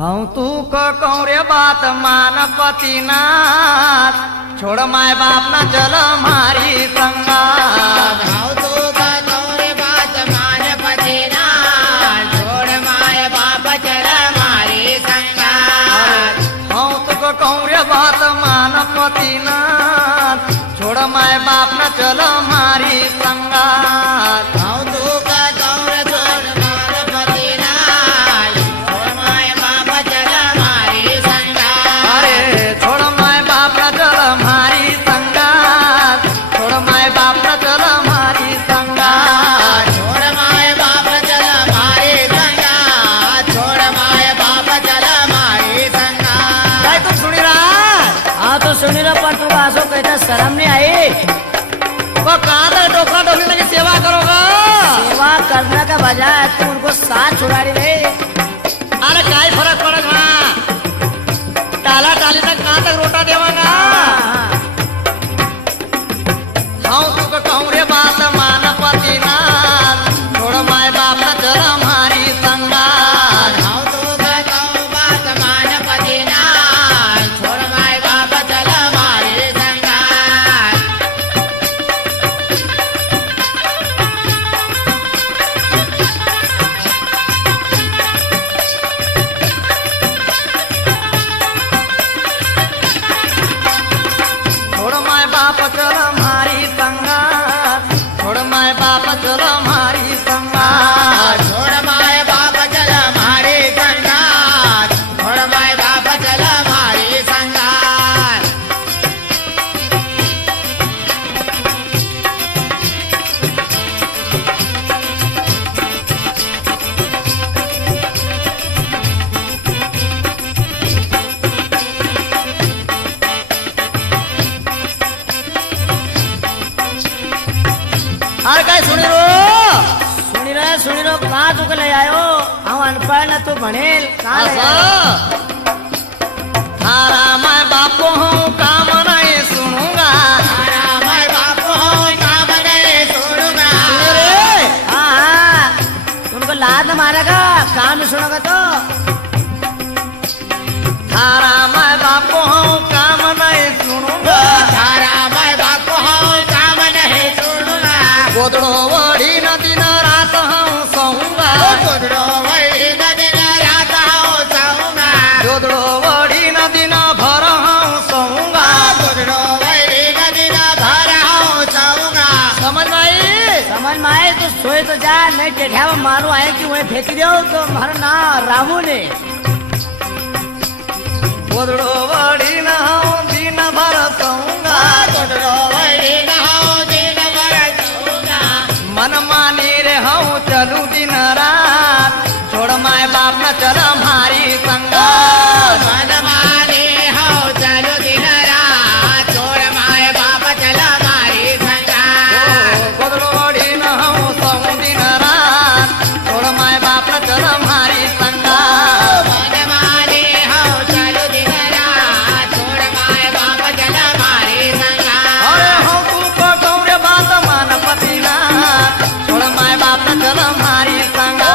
हूँ तू कहूँ रे बात मान पतिनाथ, छोड़ माय बाप न चल मारी संगात। हूँ तू कहूँ रे बात मान पतिनाथ, छोड़ माय बाप चल मारी संगात। हूँ तू कहूँ रे बात मान पतिनाथ, छोड़ माय बाप न चल मारी संगात। हूँ तू कहूँ रे छोड़ माय पतिनाथ, छोड़ माय बाप चल मारी संगात। अरे छोड़ माय बाप न चल मारी संगात, छोड़ माय बाप न चल मारी संगात। छोड़ माय बाप चल मारी संगात, छोड़ माय बाप चल मारी संगात। काय तू सुनी रहा? हाँ तो सुनी रहा, पर तू आसो कहता शर्म नहीं आई? वो कहाँ तक डोकरा डोली लगी सेवा करोगा? सेवा करने का बजाय तू उनको साथ छुड़ा रही रे। अरे काय फरक पड़ेगा? टाला टाली तक कहाँ तक रोटा देवागा? हाँ तू कहूँ रे बात मान पतिनाथ, छोड़ माय बाप न चल मारी संगात। हूँ तू कहूँ बात मान पतिनाथ, छोड़ माय बाप चल मारी संगात। छोड़ माय बाप चल मारी संगात, छोड़ माय बाप चल मारी संगात। छोड़ माय बाप चल मारी संगात, छोड़ माय बाप चल मारी संगात। अरे काय सुनी रो? सुनी रो कहाँ तू ले आयो? हम अनपढ़ न तू भनेल कहाँ ले आयो? थारा मैं बाप को हूँ काम नहीं सुनूंगा। तारा माय बाप हो काम नहीं सुनूंगा। हाँ हाँ, तुमको लात मारेगा काम नहीं सुनोगा तो। थारा मैं बाप को हूँ काम नहीं सुनूंगा। तारा माय बाप हो काम नहीं सुनूंगा। गोदड़ो वड़ी न दिन रात हूँ सहूंगा। गोदड़ो वही न दिन रात हो जाऊंगा। गोदड़ो वड़ी न दिन भर हूँ सहूंगा। गोदड़ो वही न दिन भर हो जाऊंगा। समझ में आई? समझ में आए तो सोए तो जा, नहीं टेढ़ा में मारो आए कि वहीं फेंक दो तो मरना रामू ने। गोदड़ो वड़ी न हूँ दिन भर सहूंगा। गोदड़ो वही न हो दिन भर जाऊंगा। मन मानी रे हूँ चलू दिन रात, छोड़ माय बाप न चल मारी संगात। मन माने हो चलो दिन रात, छोड़ माय बाप चल मारी संगात। गोदड़ो वड़ी न हूँ सहूं दिन रात, छोड़ माय बाप न चल मारी संगात। मन माने हो चलो दिन रात, छोड़ माय बाप चल मारी संगात। अरे हूँ तू कहूँ रे बात मान पतिनाथ, छोड़ माय बाप न चल मारी संगात।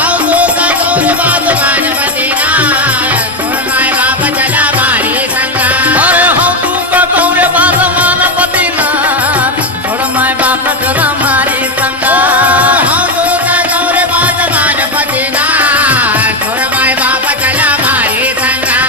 हौ तू कहूँ रे बात मान पतिनाथ, छोड़ माय बाप चल मारी संगात। अरे हूँ तू कहूँ रे बात मान पतिनाथ, छोड़ माय बाप न चल मारी संगात। हौ तू कहूँ रे बात मान पतिनाथ, छोड़ माय बाप चल मारी संगात।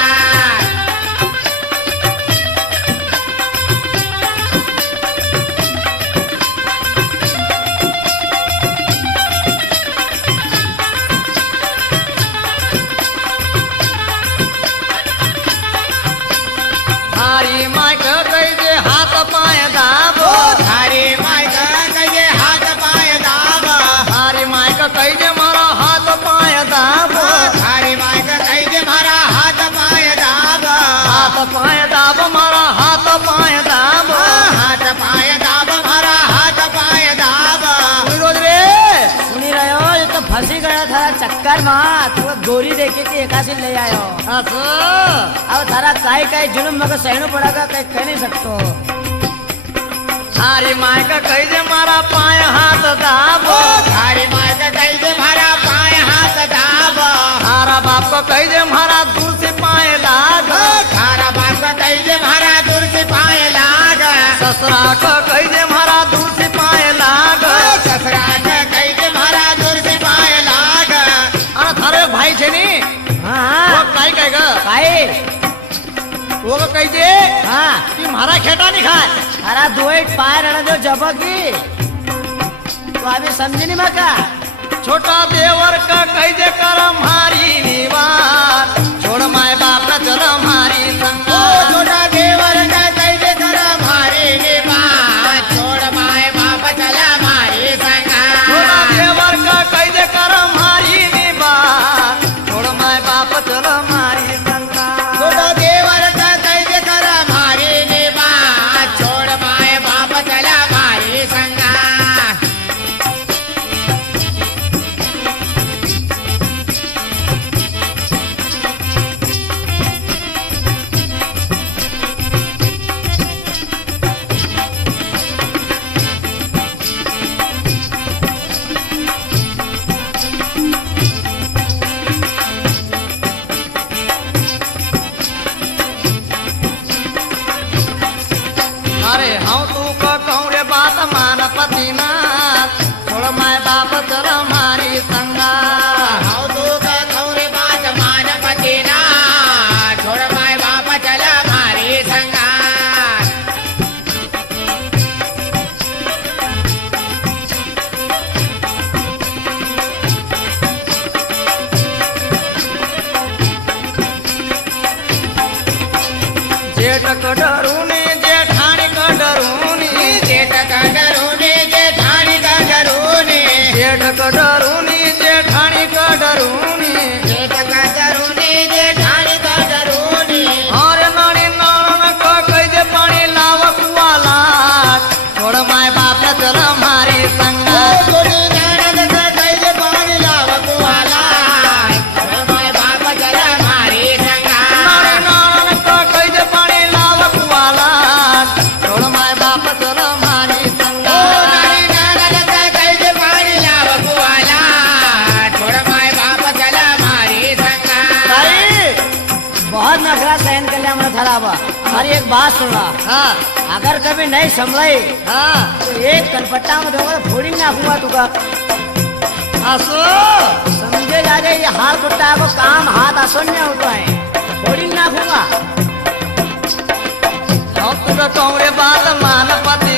हारी माय कही जे हाथ पाय दाबो। थारी माय कहे हाथ पाय दाब। हारी माय कही जे मारा हाथ पाय दाबो। थारी माय कहे जे मारा हाथ पाय दाब। हाथ पाय दाब मारा हाथ पाय दाब। हाथ पाय दाब मारा हाथ पाय दाब। सुनी रोज रे? सुनी रहे हो, ये तो फंसी गया था चक्कर में। तू गोरी देखी थी एकासी ले आयो। असं अब थारा काई जुलूम मगर सहना पड़ेगा, कहीं कह नहीं सकतो। हारी माय कही जे मारा पाय हाथ दाबो। थारी माय कहे जे मारा पाय हाथ दाब। हारा बाप को कही जे मारा ससरा क कैजे मारा दूर से पाए लाग ससराट कैसे मारा दूर से पाय लाग आणि थारे एक भाई छे नी हा वो हा काय काय ग काय वो ग कैजे हा की मारा खेटा नहीं खाय अरे दोईट पाय रण दो जबकी तू अभी समझी नहीं मका छोटा देवर का कैजे कर मारी निवास छोड़ माय बाप न चल मारी ओ संगा छोटा देवर का कैसे कर मारे ने बात छोड़ माय बाप चला मारे संगा छोटा देवर का कैजे कर मारी निवास छोड़ माय बाप चल मारी संगा छोटा देवर का कैसे कर मारे ने बात छोड़ माय बाप चला मारे संगा अरे हाँ तू का कहूँ रे बात मान पतिना छोड़ माय बाप चल मारी संगा हाउ तू का खौरे बात मान पतिना छोड़ माय बाप चला मारे संगा जेठ क डरूनी जेठानी क डरूनी जेठ का डरूने जेठानी का डरूने जेठ क डरूनी जेठानी क डरूनी जेठ का डरूने जेठानी का डरूने अरे नानी नान क कैजे पानी लाव कुआला छोड़ माय बाप न चल मारी संगा छोटी ननद का कैसे पानी लावक वाला छोड़ माय बाप चला मारे संगा नानी नान क कैजे पानी लाव कुआला छोड़ माय बाप चल मारी ओ संगा नानी ननद का कैसे पानी लावक वाला छोड़ माय बाप चला मारे संगा ताई बहुत नखरा सहन कर लिया हमने थराबा हमारी एक बात सुना हाँ अगर कभी नहीं संभलाई हाँ तो एक कनपट्टा में दोगे फोड़ी नाखूंगा तुका असो समझे जाके ये हाल कुत्ता को काम हाथ आसन्य होता है फोड़ी नाखूंगा हम तुका कहूँ रे बात मान पति